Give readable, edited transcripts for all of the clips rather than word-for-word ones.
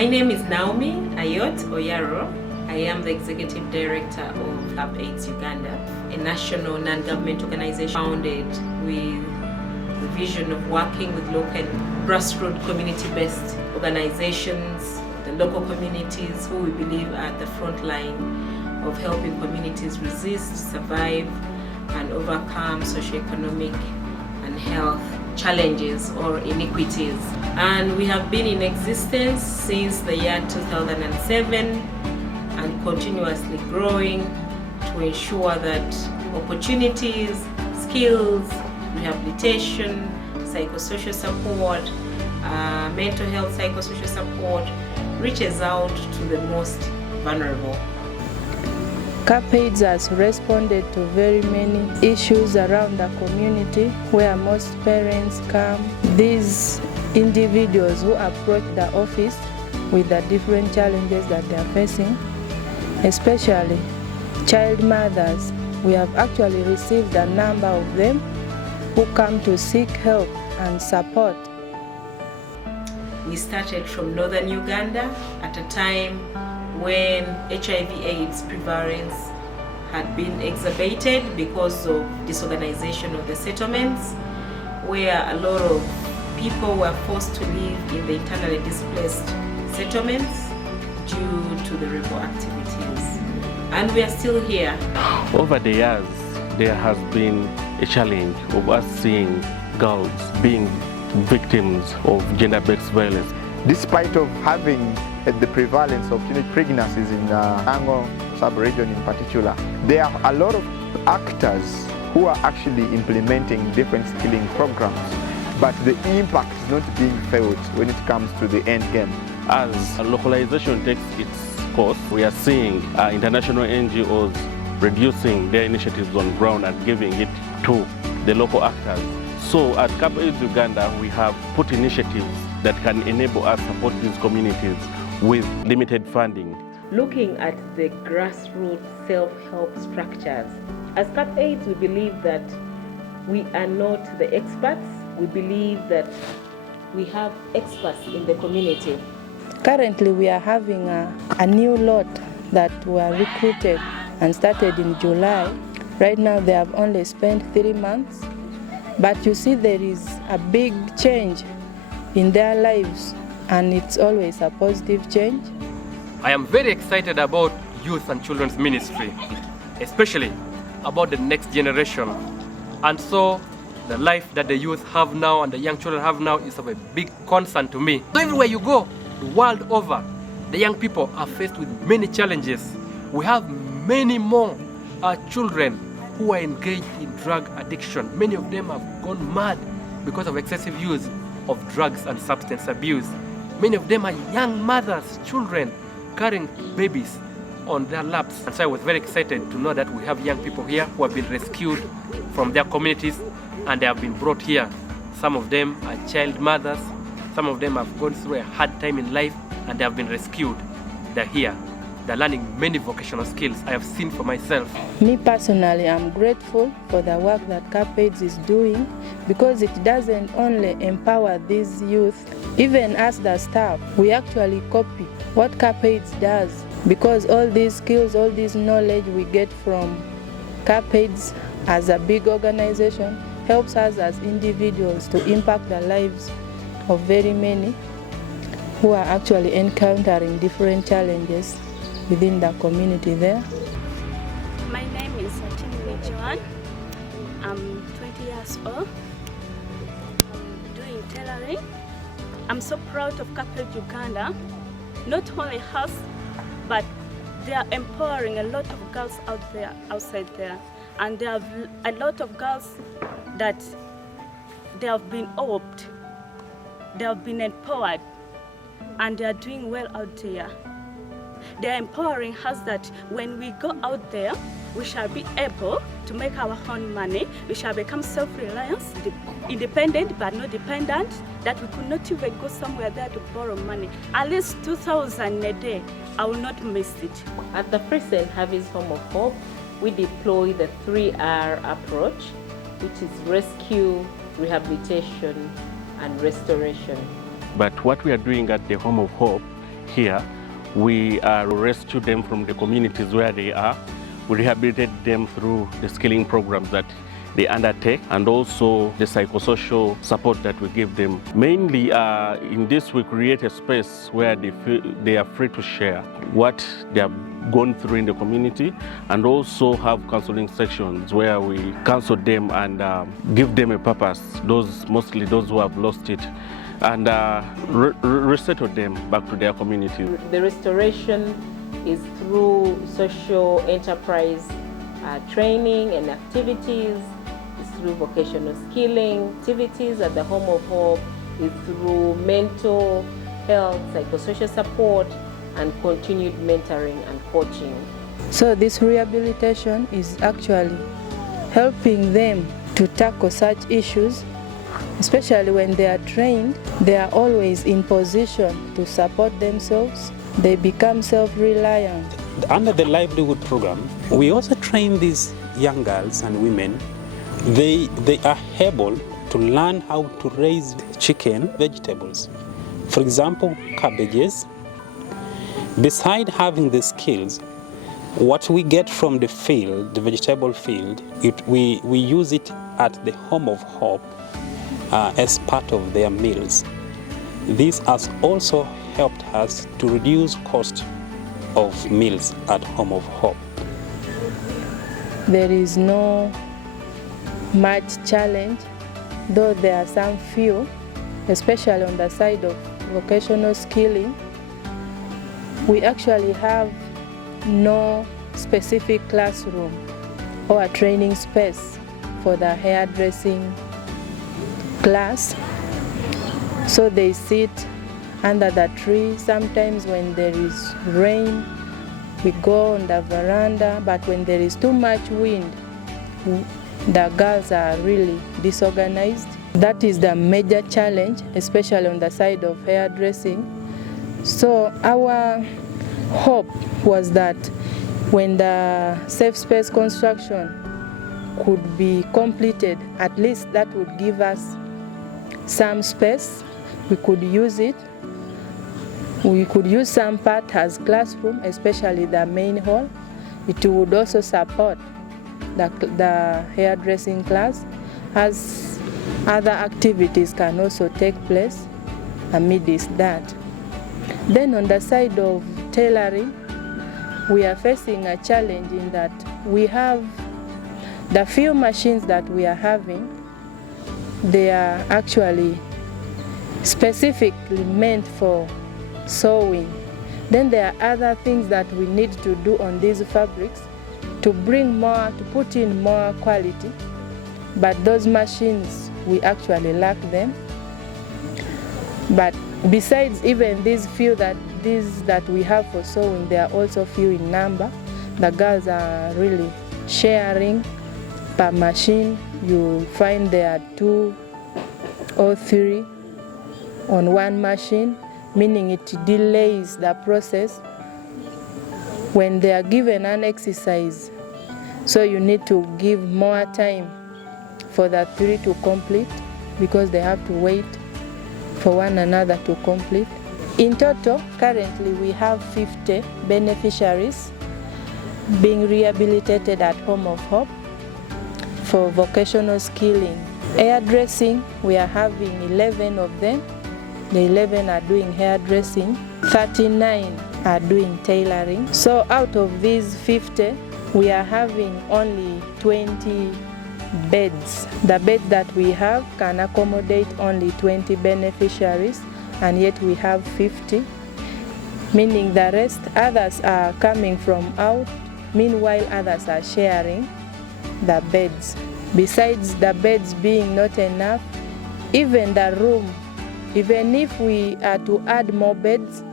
My name is Naomi Ayot Oyaro. I am the Executive Director of CAPAIDS Uganda, a national non-government organization founded with the vision of working with local grassroots community-based organizations, the local communities who we believe are at the front line of helping communities resist, survive, and overcome socioeconomic and health challenges or inequities. And we have been in existence since the year 2007 and continuously growing to ensure that opportunities, skills, rehabilitation, psychosocial support, mental health psychosocial support reaches out to the most vulnerable. CAPAIDS has responded to very many issues around the community where most parents come. These individuals who approach the office with the different challenges that they are facing, especially child mothers. We have actually received a number of them who come to seek help and support. We started from northern Uganda at a time when HIV/AIDS prevalence had been exacerbated because of disorganization of the settlements, where a lot of people were forced to live in the internally displaced settlements due to the rebel activities. And we are still here. Over the years, there has been a challenge of us seeing girls being victims of gender-based violence. Despite of having the prevalence of teenage pregnancies in Ango sub-region in particular, there are a lot of actors who are actually implementing different skilling programs, but the impact is not being felt when it comes to the end game. As localization takes its course, we are seeing international NGOs reducing their initiatives on ground and giving it to the local actors. So at CAPAIDS Uganda, we have put initiatives that can enable us to support these communities with limited funding. Looking at the grassroots self-help structures, as CAPAIDS, we believe that we are not the experts. We believe that we have experts in the community. Currently, we are having a new lot that were recruited and started in July. Right now, they have only spent 3 months, but you see there is a big change in their lives, and it's always a positive change. I am very excited about youth and children's ministry, especially about the next generation. And so the life that the youth have now and the young children have now is of a big concern to me. So everywhere you go, the world over, the young people are faced with many challenges. We have many more children who are engaged in drug addiction. Many of them have gone mad because of excessive use of drugs and substance abuse. Many of them are young mothers, children, carrying babies on their laps. And so I was very excited to know that we have young people here who have been rescued from their communities and they have been brought here. Some of them are child mothers, some of them have gone through a hard time in life and they have been rescued. They're here. They're learning many vocational skills I have seen for myself. Me personally, I'm grateful for the work that CAPAIDS is doing, because it doesn't only empower these youth, even as the staff, we actually copy what CAPAIDS does, because all these skills, all this knowledge we get from CAPAIDS as a big organization helps us as individuals to impact the lives of very many who are actually encountering different challenges within the community there. My name is Joan. I'm 20 years old. I'm doing tailoring. I'm so proud of CAPAIDS Uganda. Not only us, but they are empowering a lot of girls outside there. And there are a lot of girls that they have been helped, they have been empowered, and they are doing well out there. They are empowering us that when we go out there, we shall be able to make our own money. We shall become self-reliant, independent but not dependent, that we could not even go somewhere there to borrow money. At least 2,000 a day, I will not miss it. At the present Harvey's Home of Hope, we deploy the 3R approach, which is rescue, rehabilitation, and restoration. But what we are doing at the Home of Hope here, we rescue them from the communities where they are. We rehabilitate them through the skilling programs that they undertake, and also the psychosocial support that we give them. Mainly in this, we create a space where they are free to share what they have gone through in the community, and also have counseling sections where we counsel them and give them a purpose, mostly those who have lost it, and resettle them back to their community. The restoration is through social enterprise training and activities. It's through vocational skilling activities at the Home of Hope. It's through mental health, psychosocial support, and continued mentoring and coaching. So this rehabilitation is actually helping them to tackle such issues, especially when they are trained. They are always in position to support themselves. They become self-reliant. Under the livelihood program, we also train these young girls and women. They are able to learn how to raise chicken, vegetables. For example, cabbages. Beside having the skills, what we get from the field, the vegetable field, we use it at the Home of Hope as part of their meals. This has also helped us to reduce cost of meals at Home of Hope. There is no much challenge, though there are some few, especially on the side of vocational skilling. We actually have no specific classroom or a training space for the hairdressing class. So they sit under the tree. Sometimes when there is rain, we go on the veranda, but when there is too much wind, the girls are really disorganized. That is the major challenge, especially on the side of hairdressing. So our hope was that when the safe space construction could be completed, at least that would give us some space. We could use it. We could use some part as classroom, especially the main hall. It would also support the hairdressing class, as other activities can also take place amidst that. Then on the side of tailoring, we are facing a challenge in that we have the few machines that we are having, they are actually specifically meant for sewing. Then there are other things that we need to do on these fabrics to put in more quality, but those machines, we actually lack them. But besides even these few that we have for sewing, they are also few in number. The girls are really sharing per machine. You find there are 2 or 3 on one machine, meaning it delays the process when they are given an exercise. So you need to give more time for the 3 to complete, because they have to wait for one another to complete. In total, currently we have 50 beneficiaries being rehabilitated at Home of Hope for vocational skilling. Hairdressing, we are having 11 of them. The 11 are doing hairdressing, 39 are doing tailoring. So out of these 50, we are having only 20 beds. The beds that we have can accommodate only 20 beneficiaries, and yet we have 50, meaning the rest, others are coming from out. Meanwhile, others are sharing the beds. Besides the beds being not enough, even the room, even if we are to add more beds,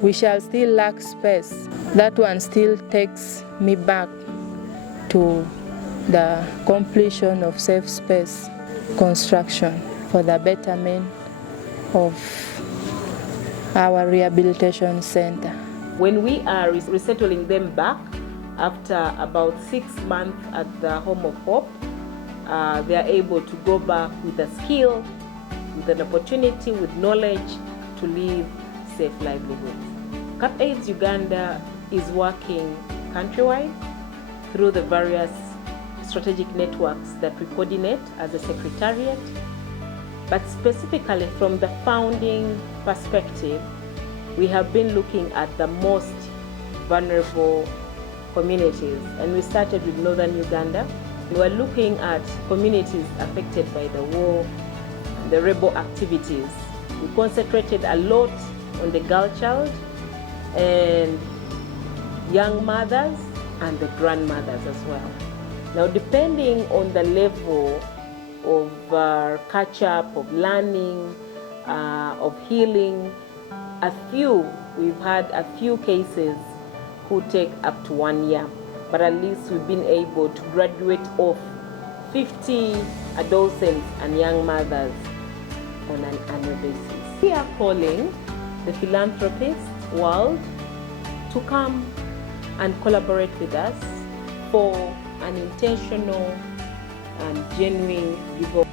we shall still lack space. That one still takes me back to the completion of safe space construction for the betterment of our rehabilitation center. When we are resettling them back after about 6 months at the Home of Hope, they are able to go back with a skill, with an opportunity, with knowledge to live safe livelihoods. CAPAIDS Uganda is working countrywide through the various strategic networks that we coordinate as a secretariat, but specifically from the founding perspective, we have been looking at the most vulnerable communities, and we started with northern Uganda. We were looking at communities affected by the war, the rebel activities. We concentrated a lot on the girl child and young mothers and the grandmothers as well. Now, depending on the level of catch-up, of learning, of healing, we've had a few cases who take up to 1 year, but at least we've been able to graduate off 50 adolescents and young mothers on an annual basis. We are calling the philanthropist world to come and collaborate with us for an intentional and genuine devotion.